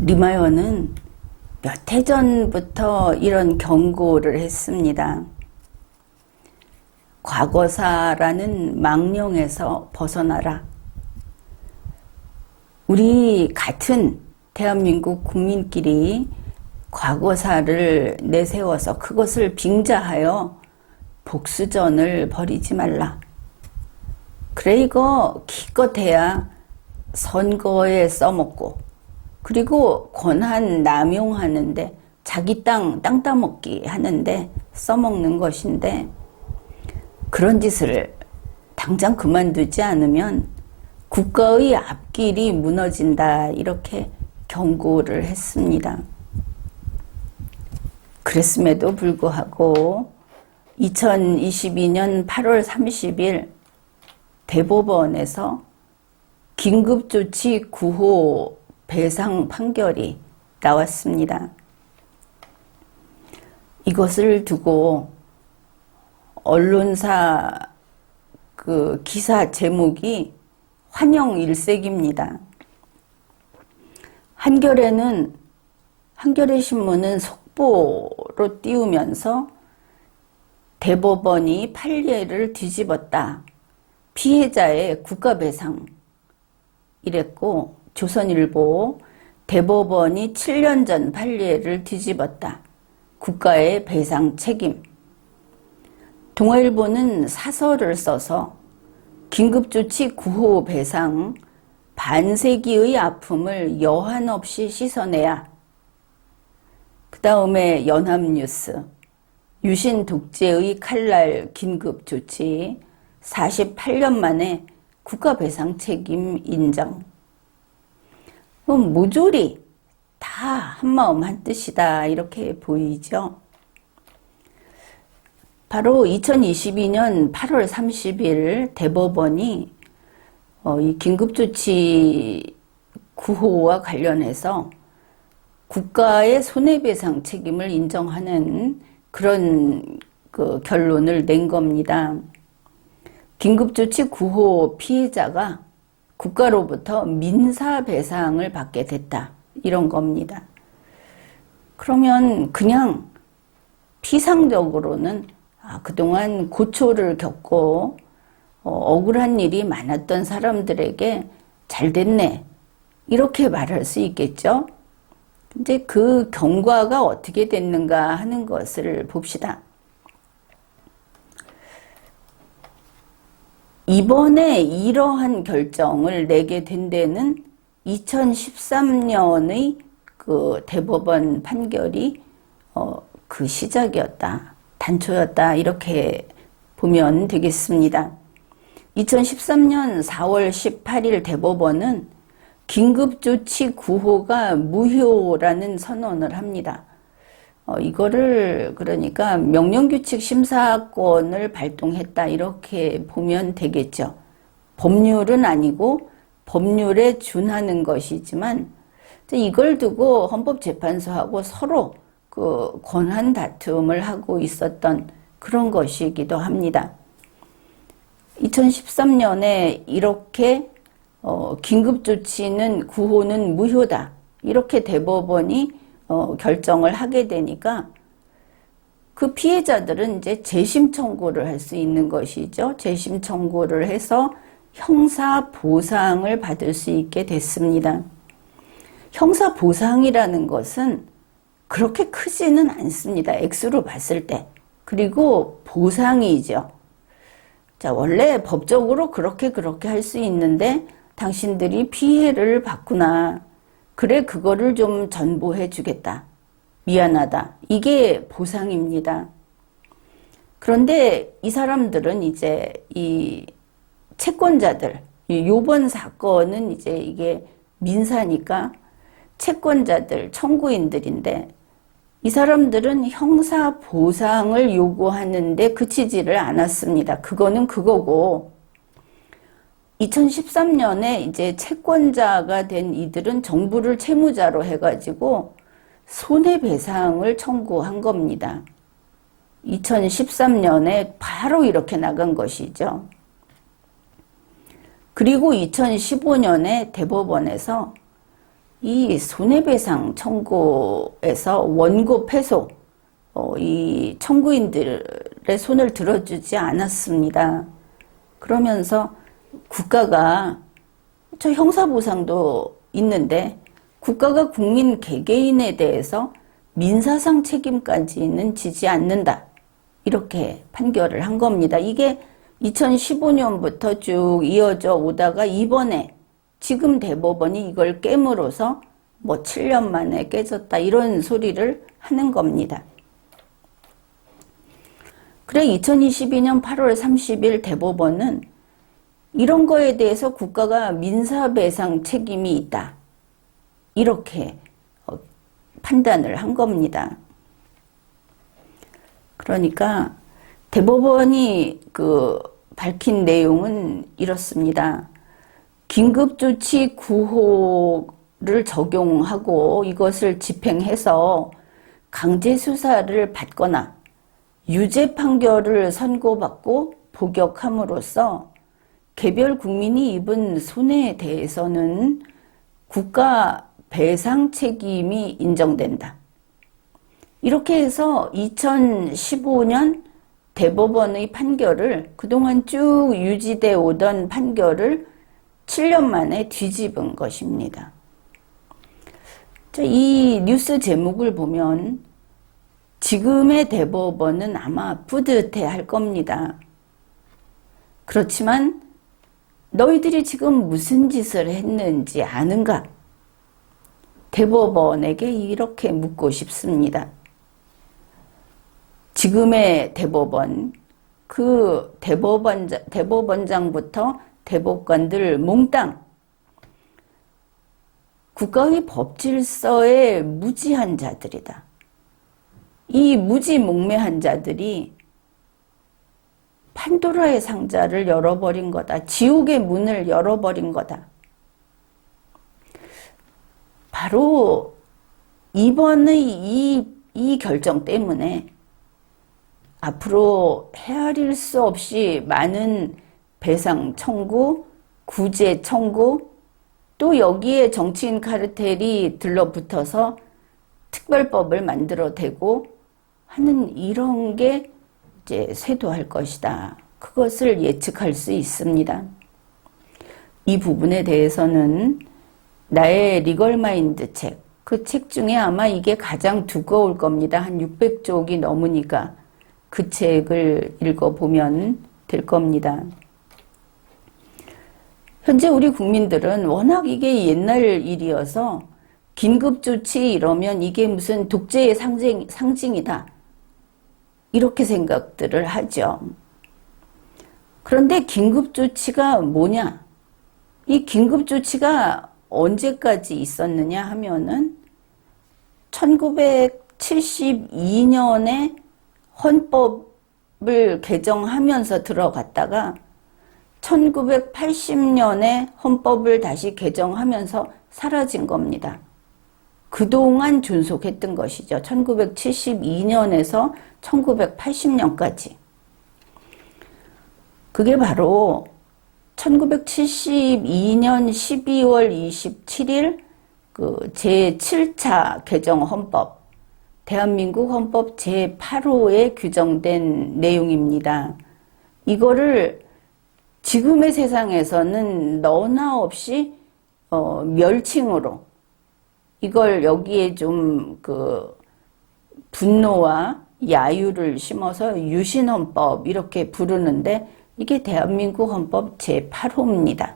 리마요는 몇 해 전부터 이런 경고를 했습니다. 과거사라는 망령에서 벗어나라. 우리 같은 대한민국 국민끼리 과거사를 내세워서 그것을 빙자하여 복수전을 벌이지 말라. 그래 이거 기껏해야 선거에 써먹고 그리고 권한 남용하는데 자기 땅 따먹기 하는데 써먹는 것인데 그런 짓을 당장 그만두지 않으면 국가의 앞길이 무너진다 이렇게 경고를 했습니다. 그랬음에도 불구하고 2022년 8월 30일 대법원에서 긴급조치 구호 배상 판결이 나왔습니다. 이것을 두고 언론사 그 기사 제목이 환영일색입니다. 한겨레 신문은 속보로 띄우면서 대법원이 판례를 뒤집었다. 피해자의 국가배상 이랬고 조선일보 대법원이 7년 전 판례를 뒤집었다. 국가의 배상 책임. 동아일보는 사설을 써서 긴급조치 구호 배상 반세기의 아픔을 여한 없이 씻어내야. 그 다음에 연합뉴스 유신 독재의 칼날 긴급조치 48년 만에 국가배상 책임 인정. 모조리 다 한마음 한뜻이다 이렇게 보이죠. 바로 2022년 8월 30일 대법원이 이 긴급조치 구호와 관련해서 국가의 손해배상 책임을 인정하는 그런 그 결론을 낸 겁니다. 긴급조치 구호 피해자가 국가로부터 민사배상을 받게 됐다. 이런 겁니다. 그러면 그냥 피상적으로는 그동안 고초를 겪고 억울한 일이 많았던 사람들에게 잘 됐네. 이렇게 말할 수 있겠죠. 근데 그 경과가 어떻게 됐는가 하는 것을 봅시다. 이번에 이러한 결정을 내게 된 데는 2013년의 그 대법원 판결이 그 시작이었다. 단초였다. 이렇게 보면 되겠습니다. 2013년 4월 18일 대법원은 긴급조치 구호가 무효라는 선언을 합니다. 이거를 그러니까 명령규칙 심사권을 발동했다 이렇게 보면 되겠죠. 법률은 아니고 법률에 준하는 것이지만 이걸 두고 헌법재판소하고 서로 그 권한 다툼을 하고 있었던 그런 것이기도 합니다. 2013년에 이렇게 긴급조치는 구호는 무효다 이렇게 대법원이 결정을 하게 되니까 그 피해자들은 이제 재심 청구를 할 수 있는 것이죠. 재심 청구를 해서 형사 보상을 받을 수 있게 됐습니다. 형사 보상이라는 것은 그렇게 크지는 않습니다. 액수로 봤을 때. 그리고 보상이죠. 자, 원래 법적으로 그렇게 할 수 있는데 당신들이 피해를 받구나. 그래, 그거를 좀 전보해 주겠다. 미안하다. 이게 보상입니다. 그런데 이 사람들은 이제 이 채권자들, 요번 사건은 이제 이게 민사니까 채권자들, 청구인들인데 이 사람들은 형사 보상을 요구하는데 그치지를 않았습니다. 그거는 그거고 2013년에 이제 채권자가 된 이들은 정부를 채무자로 해가지고 손해배상을 청구한 겁니다. 2013년에 바로 이렇게 나간 것이죠. 그리고 2015년에 대법원에서 이 손해배상 청구에서 원고 패소, 이 청구인들의 손을 들어주지 않았습니다. 그러면서 국가가, 저 형사보상도 있는데 국가가 국민 개개인에 대해서 민사상 책임까지는 지지 않는다. 이렇게 판결을 한 겁니다. 이게 2015년부터 쭉 이어져 오다가 이번에 지금 대법원이 이걸 깨물어서 뭐 7년 만에 깨졌다 이런 소리를 하는 겁니다. 그래 2022년 8월 30일 대법원은 이런 거에 대해서 국가가 민사배상 책임이 있다. 이렇게 판단을 한 겁니다. 그러니까 대법원이 밝힌 내용은 이렇습니다. 긴급조치 9호를 적용하고 이것을 집행해서 강제수사를 받거나 유죄 판결을 선고받고 복역함으로써 개별 국민이 입은 손해에 대해서는 국가 배상 책임이 인정된다. 이렇게 해서 2015년 대법원의 판결을 그동안 쭉 유지돼 오던 판결을 7년 만에 뒤집은 것입니다. 이 뉴스 제목을 보면 지금의 대법원은 아마 뿌듯해 할 겁니다. 그렇지만 너희들이 지금 무슨 짓을 했는지 아는가? 대법원에게 이렇게 묻고 싶습니다. 지금의 대법원, 그 대법원장부터 대법관들 몽땅 국가의 법질서에 무지한 자들이다. 이 무지몽매한 자들이 판도라의 상자를 열어버린 거다. 지옥의 문을 열어버린 거다. 바로 이번의 이 결정 때문에 앞으로 헤아릴 수 없이 많은 배상 청구, 구제 청구, 또 여기에 정치인 카르텔이 들러붙어서 특별법을 만들어대고 하는 이런 게 이제 쇄도할 것이다. 그것을 예측할 수 있습니다. 이 부분에 대해서는 나의 리걸마인드 책, 그 책 중에 아마 이게 가장 두꺼울 겁니다. 한 600쪽이 넘으니까 그 책을 읽어보면 될 겁니다. 현재 우리 국민들은 워낙 이게 옛날 일이어서 긴급조치 이러면 이게 무슨 독재의 상징이다. 이렇게 생각들을 하죠. 그런데 긴급조치가 뭐냐? 이 긴급조치가 언제까지 있었느냐 하면은 1972년에 헌법을 개정하면서 들어갔다가 1980년에 헌법을 다시 개정하면서 사라진 겁니다. 그동안 존속했던 것이죠. 1972년에서 1980년까지. 그게 바로 1972년 12월 27일 그 제7차 개정 헌법, 대한민국 헌법 제8호에 규정된 내용입니다. 이거를 지금의 세상에서는 너나 없이 멸칭으로 이걸 여기에 좀 분노와 야유를 심어서 유신헌법 이렇게 부르는데 이게 대한민국 헌법 제8호입니다.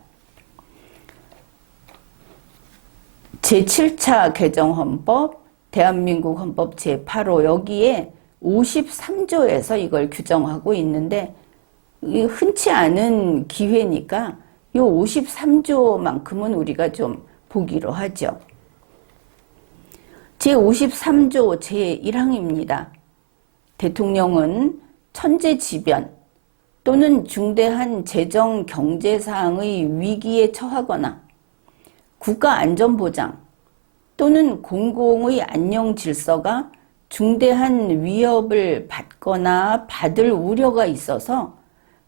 제7차 개정헌법, 대한민국 헌법 제8호 여기에 53조에서 이걸 규정하고 있는데 흔치 않은 기회니까 이 53조만큼은 우리가 좀 보기로 하죠. 제53조 제1항입니다. 대통령은 천재지변 또는 중대한 재정 경제사항의 위기에 처하거나 국가안전보장 또는 공공의 안녕 질서가 중대한 위협을 받거나 받을 우려가 있어서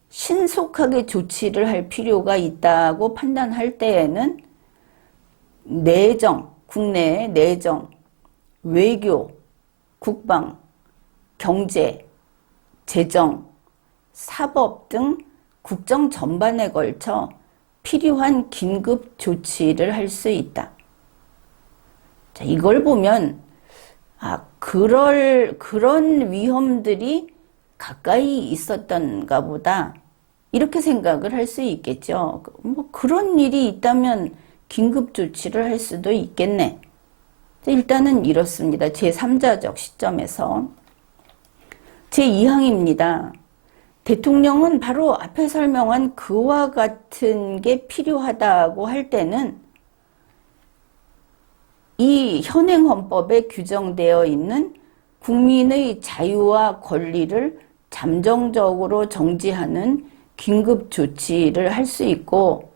신속하게 조치를 할 필요가 있다고 판단할 때에는 내정, 국내 내정, 외교, 국방, 경제, 재정, 사법 등 국정 전반에 걸쳐 필요한 긴급 조치를 할 수 있다. 자, 이걸 보면 그런 위험들이 가까이 있었던가 보다. 이렇게 생각을 할 수 있겠죠. 뭐 그런 일이 있다면 긴급 조치를 할 수도 있겠네. 일단은 이렇습니다. 제3자적 시점에서. 제2항입니다. 대통령은 바로 앞에 설명한 그와 같은 게 필요하다고 할 때는 이 현행 헌법에 규정되어 있는 국민의 자유와 권리를 잠정적으로 정지하는 긴급 조치를 할 수 있고,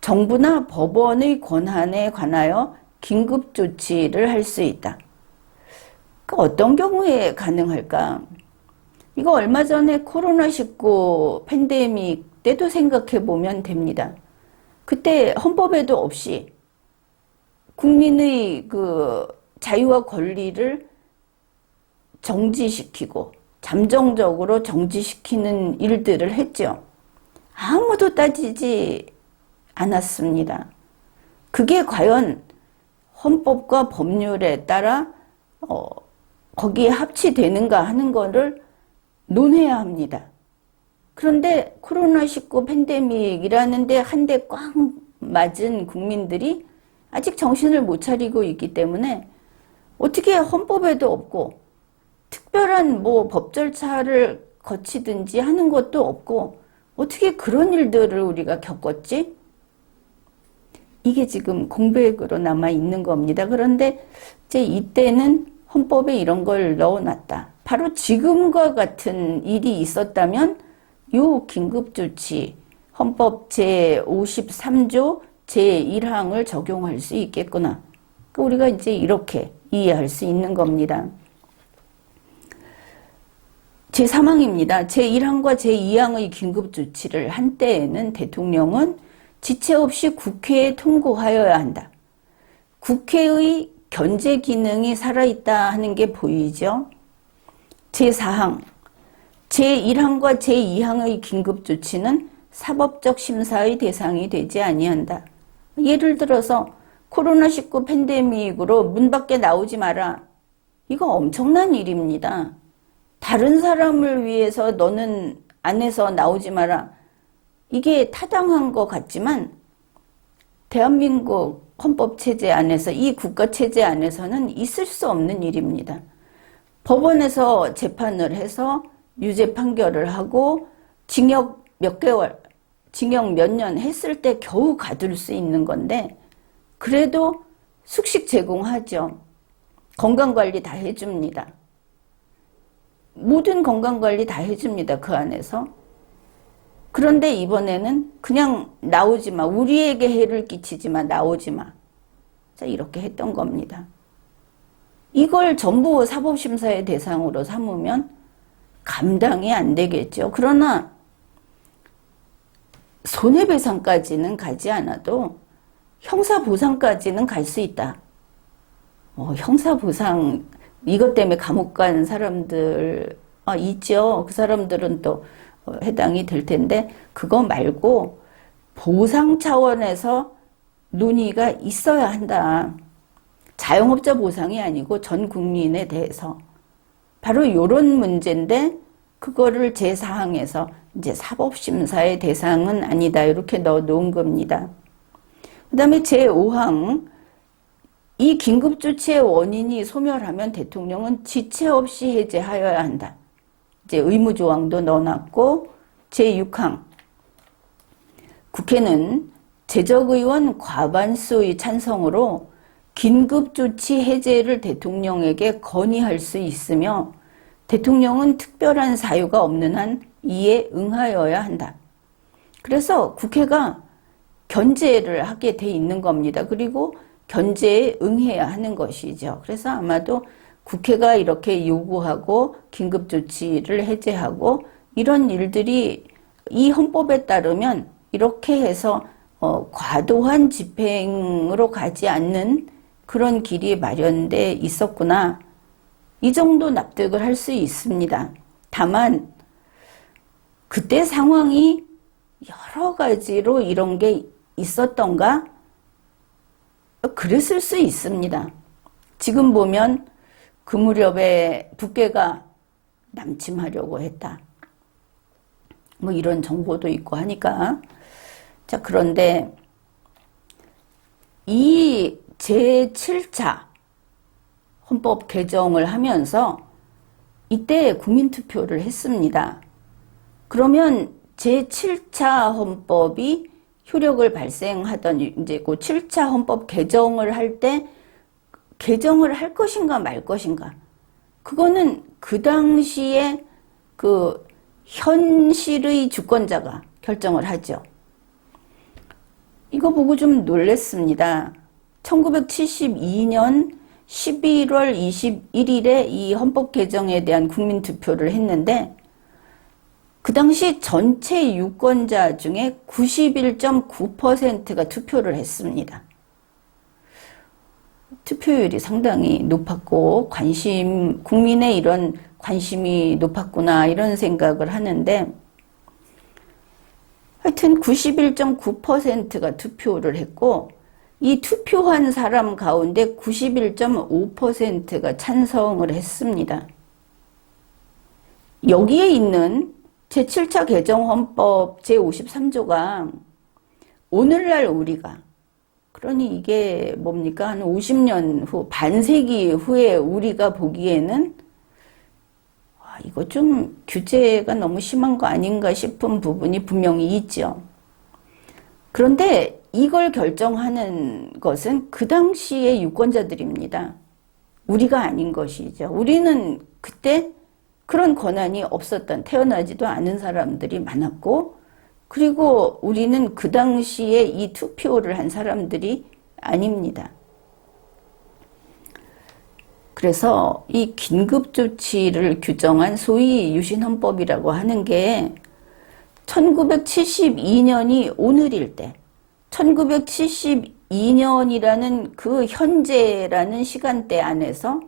정부나 법원의 권한에 관하여 긴급 조치를 할 수 있다. 어떤 경우에 가능할까? 이거 얼마 전에 코로나19 팬데믹 때도 생각해 보면 됩니다. 그때 헌법에도 없이 국민의 그 자유와 권리를 정지시키고 잠정적으로 정지시키는 일들을 했죠. 아무도 따지지 않았습니다. 그게 과연 헌법과 법률에 따라 거기에 합치되는가 하는 거를 논해야 합니다. 그런데 코로나19 팬데믹이라는 데 한 대 꽉 맞은 국민들이 아직 정신을 못 차리고 있기 때문에 어떻게 헌법에도 없고 특별한 뭐 법 절차를 거치든지 하는 것도 없고 어떻게 그런 일들을 우리가 겪었지? 이게 지금 공백으로 남아 있는 겁니다. 그런데 이제 이때는 헌법에 이런 걸 넣어놨다. 바로 지금과 같은 일이 있었다면 요 긴급조치 헌법 제53조 제1항을 적용할 수 있겠구나. 우리가 이제 이렇게 이해할 수 있는 겁니다. 제3항입니다. 제1항과 제2항의 긴급조치를 한 때에는 대통령은 지체 없이 국회에 통고하여야 한다. 국회의 견제 기능이 살아있다 하는 게 보이죠. 제4항, 제1항과 제2항의 긴급조치는 사법적 심사의 대상이 되지 아니한다. 예를 들어서 코로나19 팬데믹으로 문 밖에 나오지 마라. 이거 엄청난 일입니다. 다른 사람을 위해서 너는 안에서 나오지 마라. 이게 타당한 것 같지만 대한민국 헌법체제 안에서 이 국가체제 안에서는 있을 수 없는 일입니다. 법원에서 재판을 해서 유죄 판결을 하고 징역 몇 개월, 징역 몇 년 했을 때 겨우 가둘 수 있는 건데 그래도 숙식 제공하죠. 건강관리 다 해줍니다. 모든 건강관리 다 해줍니다. 그 안에서. 그런데 이번에는 그냥 나오지 마. 우리에게 해를 끼치지 마. 나오지 마. 자, 이렇게 했던 겁니다. 이걸 전부 사법심사의 대상으로 삼으면 감당이 안 되겠죠. 그러나 손해배상까지는 가지 않아도 형사보상까지는 갈 수 있다. 형사보상 이것 때문에 감옥 간 사람들 있죠. 그 사람들은 또 해당이 될 텐데 그거 말고 보상 차원에서 논의가 있어야 한다. 자영업자 보상이 아니고 전 국민에 대해서 바로 이런 문제인데 그거를 제4항에서 이제 사법심사의 대상은 아니다 이렇게 넣어 놓은 겁니다. 그 다음에 제5항 이 긴급조치의 원인이 소멸하면 대통령은 지체 없이 해제하여야 한다. 이제 의무조항도 넣어놨고 제6항 국회는 재적의원 과반수의 찬성으로 긴급조치 해제를 대통령에게 건의할 수 있으며 대통령은 특별한 사유가 없는 한 이에 응하여야 한다. 그래서 국회가 견제를 하게 돼 있는 겁니다. 그리고 견제에 응해야 하는 것이죠. 그래서 아마도 국회가 이렇게 요구하고 긴급조치를 해제하고 이런 일들이 이 헌법에 따르면 이렇게 해서 과도한 집행으로 가지 않는 그런 길이 마련돼 있었구나. 이 정도 납득을 할 수 있습니다. 다만 그때 상황이 여러 가지로 이런 게 있었던가? 그랬을 수 있습니다. 지금 보면 그 무렵에 북괴가 남침하려고 했다. 뭐 이런 정보도 있고 하니까. 자, 그런데 이 제7차 헌법 개정을 하면서 이때 국민투표를 했습니다. 그러면 제7차 헌법이 효력을 발생하던 이제 그 7차 헌법 개정을 할 때 개정을 할 것인가 말 것인가. 그거는 그 당시에 그 현실의 주권자가 결정을 하죠. 이거 보고 좀 놀랐습니다. 1972년 11월 21일에 이 헌법 개정에 대한 국민투표를 했는데 그 당시 전체 유권자 중에 91.9%가 투표를 했습니다. 투표율이 상당히 높았고 국민의 이런 관심이 높았구나 이런 생각을 하는데 하여튼 91.9%가 투표를 했고 이 투표한 사람 가운데 91.5%가 찬성을 했습니다. 여기에 있는 제7차 개정헌법 제53조가 오늘날 우리가 그러니 이게 뭡니까? 한 50년 후, 반세기 후에 우리가 보기에는 이거 좀 규제가 너무 심한 거 아닌가 싶은 부분이 분명히 있죠. 그런데 이걸 결정하는 것은 그 당시의 유권자들입니다. 우리가 아닌 것이죠. 우리는 그때 그런 권한이 없었던, 태어나지도 않은 사람들이 많았고, 그리고 우리는 그 당시에 이 투표를 한 사람들이 아닙니다. 그래서 이 긴급조치를 규정한 소위 유신헌법이라고 하는 게 1972년이 오늘일 때 1972년이라는 그 현재라는 시간대 안에서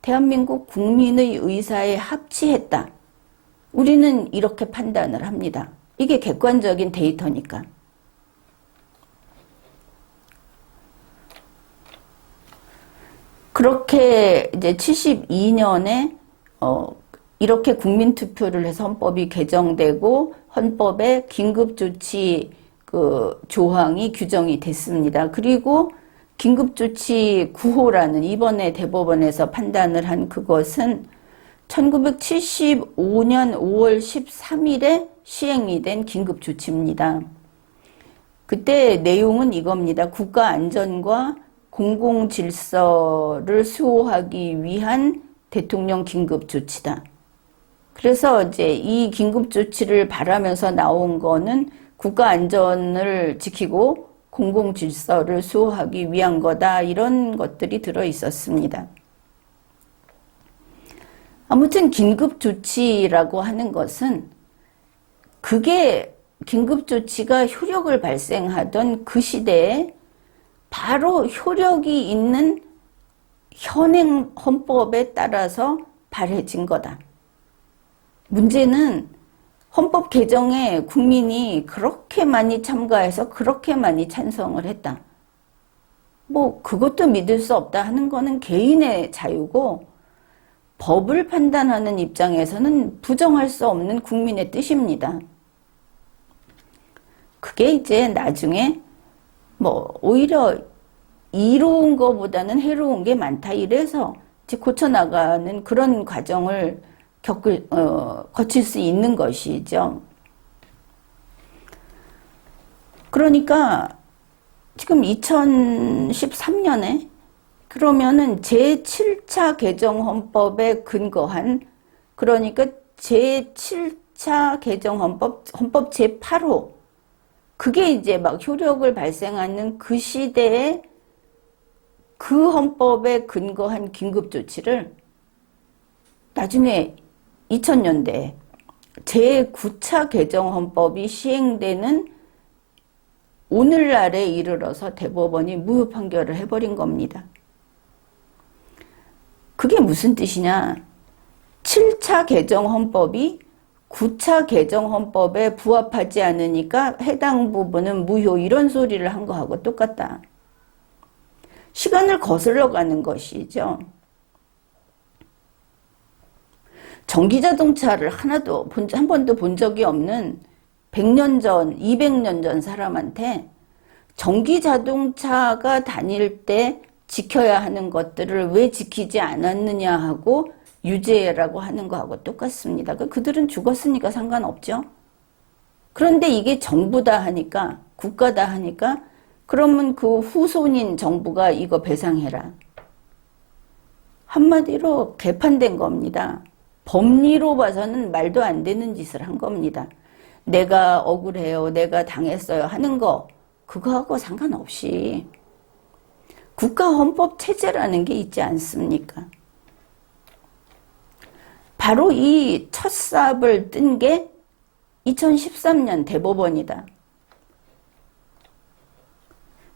대한민국 국민의 의사에 합치했다. 우리는 이렇게 판단을 합니다. 이게 객관적인 데이터니까. 그렇게 이제 72년에 이렇게 국민투표를 해서 헌법이 개정되고 헌법에 긴급조치 그 조항이 규정이 됐습니다. 그리고 긴급조치 9호라는 이번에 대법원에서 판단을 한 그것은 1975년 5월 13일에 시행이 된 긴급조치입니다. 그때 내용은 이겁니다. 국가안전과 공공질서를 수호하기 위한 대통령 긴급조치다. 그래서 이제 이 긴급조치를 바라면서 나온 거는 국가안전을 지키고 공공질서를 수호하기 위한 거다. 이런 것들이 들어 있었습니다. 아무튼 긴급조치라고 하는 것은 그게 긴급조치가 효력을 발생하던 그 시대에 바로 효력이 있는 현행 헌법에 따라서 발해진 거다. 문제는 헌법 개정에 국민이 그렇게 많이 참가해서 그렇게 많이 찬성을 했다. 뭐 그것도 믿을 수 없다 하는 거는 개인의 자유고 법을 판단하는 입장에서는 부정할 수 없는 국민의 뜻입니다. 그게 이제 나중에 뭐 오히려 이로운 것보다는 해로운 게 많다 이래서 이제 고쳐나가는 그런 과정을 거칠 수 있는 것이죠. 그러니까 지금 2013년에 그러면은 제7차 개정 헌법에 근거한 그러니까 제7차 개정 헌법 제8호 그게 이제 막 효력을 발생하는 그 시대에 그 헌법에 근거한 긴급조치를 나중에 2000년대에 제9차 개정 헌법이 시행되는 오늘날에 이르러서 대법원이 무효 판결을 해버린 겁니다. 그게 무슨 뜻이냐? 7차 개정 헌법이 9차 개정 헌법에 부합하지 않으니까 해당 부분은 무효, 이런 소리를 한 거하고 똑같다. 시간을 거슬러 가는 것이죠. 전기자동차를 한 번도 본 적이 없는 100년 전, 200년 전 사람한테 전기자동차가 다닐 때 지켜야 하는 것들을 왜 지키지 않았느냐 하고 유죄라고 하는 거하고 똑같습니다. 그들은 죽었으니까 상관없죠. 그런데 이게 정부다 하니까, 국가다 하니까, 그러면 그 후손인 정부가 이거 배상해라. 한마디로 개판된 겁니다. 법리로 봐서는 말도 안 되는 짓을 한 겁니다. 내가 억울해요, 내가 당했어요 하는 거, 그거하고 상관없이 국가 헌법 체제라는 게 있지 않습니까? 바로 이 첫 삽을 뜬 게 2013년 대법원이다.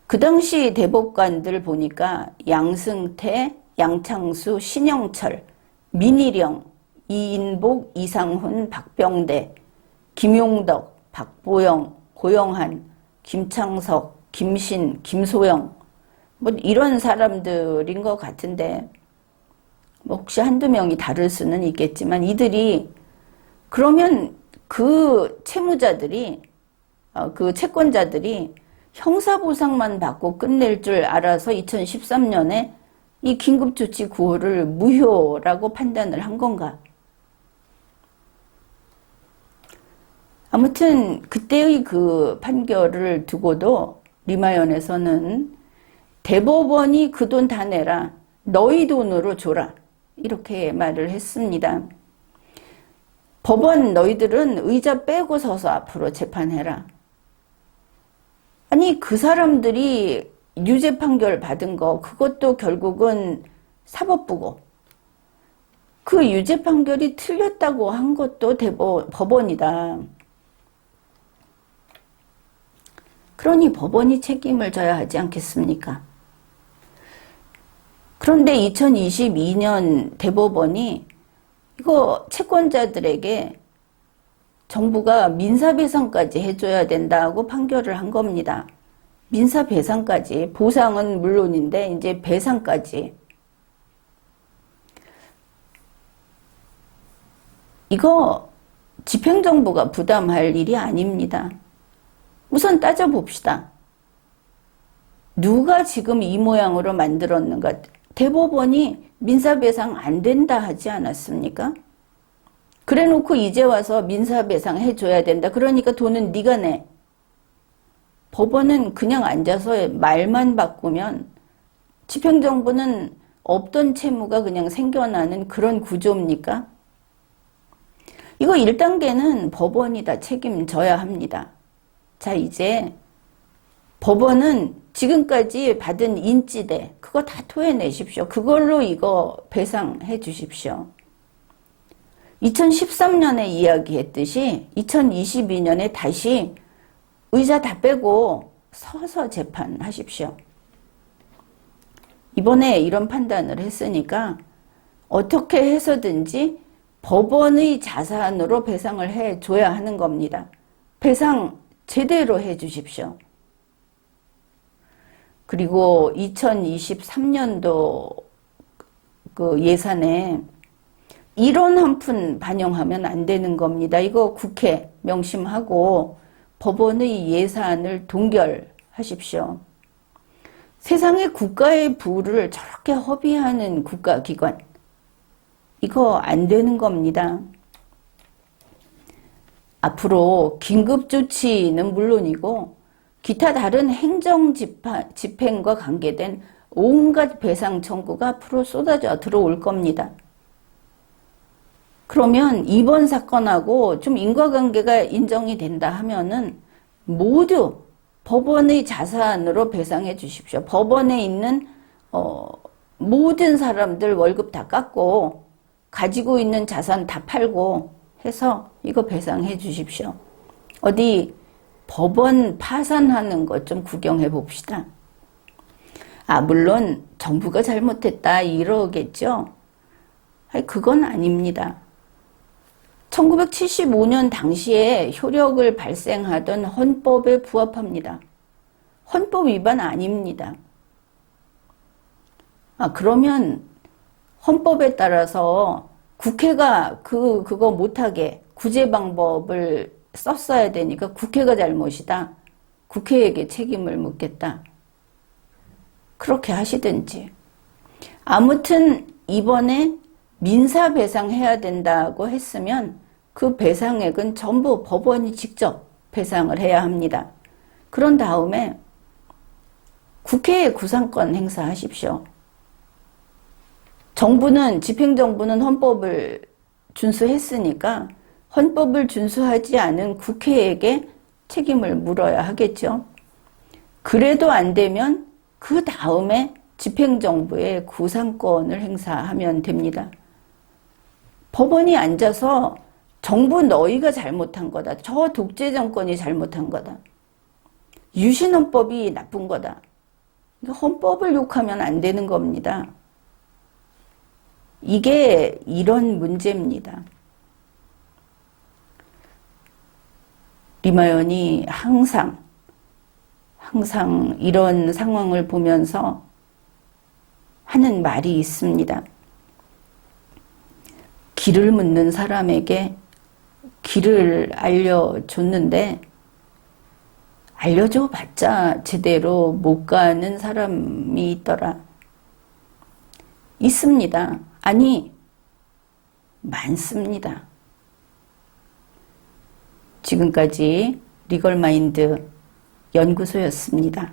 그 당시 대법관들 보니까 양승태, 양창수, 신영철, 민희령, 이인복, 이상훈, 박병대, 김용덕, 박보영, 고영한, 김창석, 김신, 김소영, 뭐 이런 사람들인 것 같은데, 뭐 혹시 한두 명이 다를 수는 있겠지만, 이들이 그러면 그 채무자들이, 그 채권자들이 형사보상만 받고 끝낼 줄 알아서 2013년에 이 긴급조치 구호를 무효라고 판단을 한 건가? 아무튼 그때의 그 판결을 두고도 리마연에서는 대법원이 그 돈 다 내라, 너희 돈으로 줘라, 이렇게 말을 했습니다. 법원 너희들은 의자 빼고 서서 앞으로 재판해라. 아니 그 사람들이 유죄 판결 받은 거, 그것도 결국은 사법부고, 그 유죄 판결이 틀렸다고 한 것도 법원이다. 그러니 법원이 책임을 져야 하지 않겠습니까? 그런데 2022년 대법원이 이거 채권자들에게 정부가 민사배상까지 해줘야 된다고 판결을 한 겁니다. 민사배상까지, 보상은 물론인데 이제 배상까지. 이거 집행정부가 부담할 일이 아닙니다. 우선 따져봅시다. 누가 지금 이 모양으로 만들었는가? 대법원이 민사배상 안 된다 하지 않았습니까? 그래놓고 이제 와서 민사배상 해줘야 된다. 그러니까 돈은 네가 내. 법원은 그냥 앉아서 말만 바꾸면 집행정부는 없던 채무가 그냥 생겨나는 그런 구조입니까? 이거 1단계는 법원이 다 책임져야 합니다. 자, 이제 법원은 지금까지 받은 인지대 그거 다 토해내십시오. 그걸로 이거 배상해 주십시오. 2013년에 이야기했듯이 2022년에 다시 의자 다 빼고 서서 재판하십시오. 이번에 이런 판단을 했으니까 어떻게 해서든지 법원의 자산으로 배상을 해줘야 하는 겁니다. 배상 제대로 해 주십시오. 그리고 2023년도 그 예산에 이런 한 푼 반영하면 안 되는 겁니다. 이거 국회 명심하고 법원의 예산을 동결하십시오. 세상에 국가의 부를 저렇게 허비하는 국가기관, 이거 안 되는 겁니다. 앞으로 긴급조치는 물론이고 기타 다른 행정집행과 관계된 온갖 배상 청구가 앞으로 쏟아져 들어올 겁니다. 그러면 이번 사건하고 좀 인과관계가 인정이 된다 하면은 모두 법원의 자산으로 배상해 주십시오. 법원에 있는 모든 사람들 월급 다 깎고 가지고 있는 자산 다 팔고 해서 이거 배상해 주십시오. 어디 법원 파산하는 것 좀 구경해 봅시다. 물론 정부가 잘못했다 이러겠죠. 아니, 그건 아닙니다. 1975년 당시에 효력을 발생하던 헌법에 부합합니다. 헌법 위반 아닙니다. 그러면 헌법에 따라서 국회가 그거 못하게 구제 방법을 썼어야 되니까 국회가 잘못이다. 국회에게 책임을 묻겠다. 그렇게 하시든지. 아무튼 이번에 민사배상해야 된다고 했으면 그 배상액은 전부 법원이 직접 배상을 해야 합니다. 그런 다음에 국회에 구상권 행사하십시오. 집행정부는 헌법을 준수했으니까 헌법을 준수하지 않은 국회에게 책임을 물어야 하겠죠. 그래도 안 되면 그 다음에 집행정부에 구상권을 행사하면 됩니다. 법원이 앉아서 정부 너희가 잘못한 거다. 저 독재정권이 잘못한 거다. 유신헌법이 나쁜 거다. 헌법을 욕하면 안 되는 겁니다. 이게 이런 문제입니다. 리마연이 항상 이런 상황을 보면서 하는 말이 있습니다. 길을 묻는 사람에게 길을 알려줬는데 알려줘봤자 제대로 못 가는 사람이 있더라. 있습니다. 아니, 많습니다. 지금까지 리걸마인드 연구소였습니다.